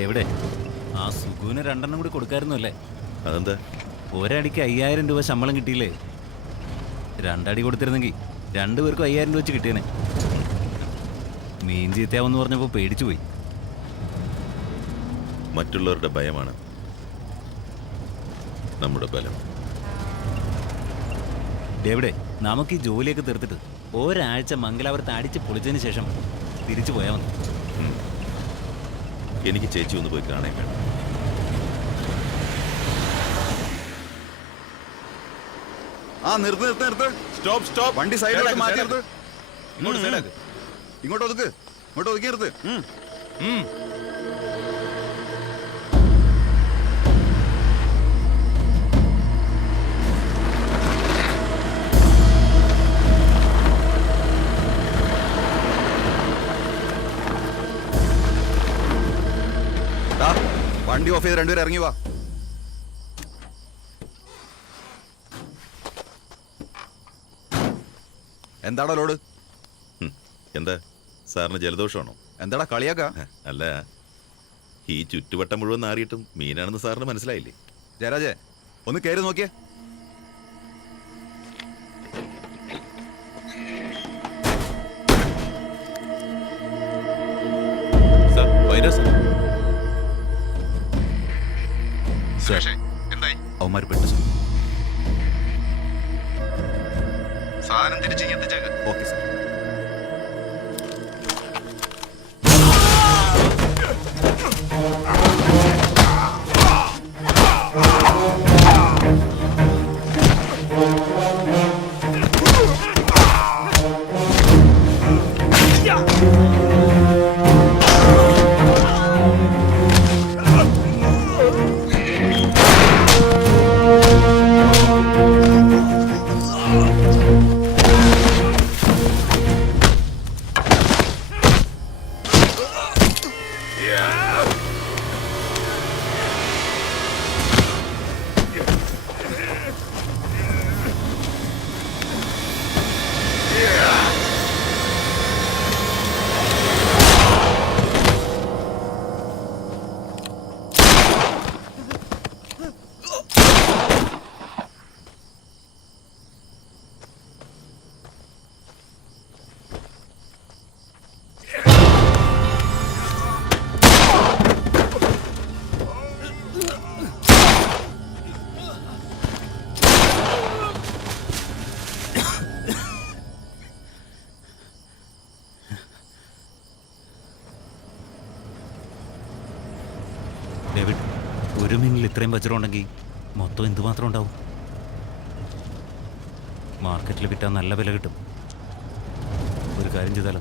എവിടെ ആ സുഖുവിന് 2 കൂടി കൊടുക്കായിരുന്നു അല്ലേ? അതെന്താ? ഒരടിക്ക് 5000 രൂപ ശമ്പളം കിട്ടിയില്ലേ? 2 അടി കൊടുത്തിരുന്നെങ്കിൽ 2 പേർക്കും 5000 രൂപ വെച്ച് കിട്ടിയേനെ. മീൻ ചീത്തയാവെന്ന് പറഞ്ഞപ്പോൾ പേടിച്ചു പോയി. മറ്റുള്ളവരുടെ ഭയമാണ് നമ്മുടെ ബലം. എവിടെ നമുക്ക് ഈ ജോലിയൊക്കെ തീർത്തിട്ട് ഒരാഴ്ച മംഗലാപുരത്ത് അടിച്ച് പൊളിച്ചതിന് ശേഷം തിരിച്ചു പോയാൽ മതി. എനിക്ക് ചേച്ചി ഒന്ന് പോയി കാണാൻ വേണം. നിർത്ത് നിർത്ത് നിർത്ത്. Stop stop. വണ്ടി സൈഡിലേക്ക് മാറ്റി നിർത്ത്. ഇങ്ങോട്ട് ഒതുക്ക്. ഇങ്ങോട്ട് ഒതുക്കി നിർത്ത്. വണ്ടി ഓഫ് ചെയ്ത് 2 പേര് ഇറങ്ങി വാ. എന്താടാ ലോഡ്? എന്താ സാറിന് ജലദോഷമാണോ? എന്താടാ കളിയാക്ക? അല്ല, ഈ ചുറ്റുവട്ടം മുഴുവൻ നാറിയിട്ടും മീനാണെന്ന് സാറിന് മനസ്സിലായില്ലേ? ജയരാജേ, ഒന്ന് കയറി നോക്കിയേ. അവന്മാർ പെട്ടു സാർ. സാധനം തിരിച്ച് എത്തിച്ചേക്ക്. Okay sir. ഡേവിഡ്, ഒരു മീനിൽ ഇത്രയും വജ്രം ഉണ്ടെങ്കിൽ മൊത്തം എന്തുമാത്രം ഉണ്ടാവും? മാർക്കറ്റിൽ വിറ്റാൽ നല്ല വില കിട്ടും. ഒരു കാര്യം ചെയ്താലോ,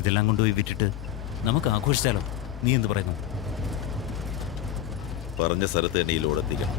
ഇതെല്ലാം കൊണ്ടുപോയി വിറ്റിട്ട് നമുക്ക് ആഘോഷിച്ചാലോ? നീ എന്ത് പറയുന്നു? പറഞ്ഞ സ്ഥലത്ത് തന്നെ ഈ ലോഡ് എത്തിക്കണം.